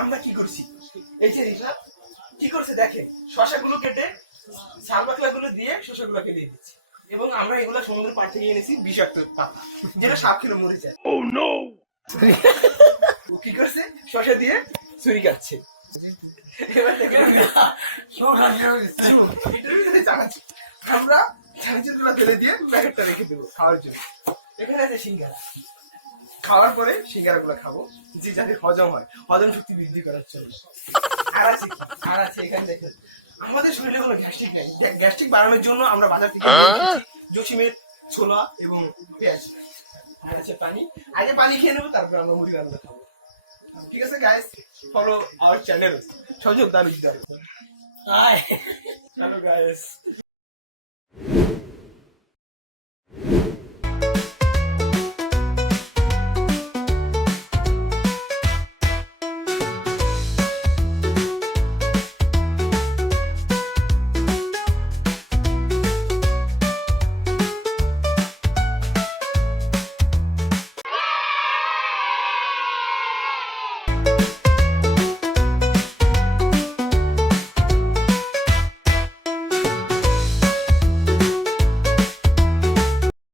আমরা কি করছি, এই যে ঋষাদ কি করছে দেখেন, শশাগুলো কেটে ঝাল পাকলাগুলো দিয়ে শশাগুলোকে দিয়ে দিচ্ছি, এবং আমরা এগুলো সমুদ্র পাড় থেকে এনেছি বিষাক্ত পাতা, যেটা সাপ খেলে মরে যায়। ও নো, ও কি করছে, শশা দিয়ে ছুরি কাটছে। এবার দেখেন জানাচ্ছি, আমরা ছাঁচিগুলো তেলে দিয়ে প্যাকেটটা রেখে দেবো খাওয়ার জন্য। এখানে আছে সিঙ্গারা, খাওয়ার পরে সিঙ্গারা গুলো খাবো, যে যাতে হজম হয়, হজম শক্তি বৃদ্ধি করার জন্য। আর আছে কি, আর আছে এখানে দেখেন, আমাদের শরীরে কোনো গ্যাস্ট্রিক নেই, গ্যাস্ট্রিক বাড়ানোর জন্য আমরা বাজার থেকে জসিমের ছোলা এবং পেঁয়াজ। আর আছে পানি, আগে পানি খেয়ে নেবো, তারপর আমরা মুড়ি রান্না খাবো। ঠিক আছে গাইস, ফলো আওয়ার চ্যানেল সহযোগ দাবি। Hello guys.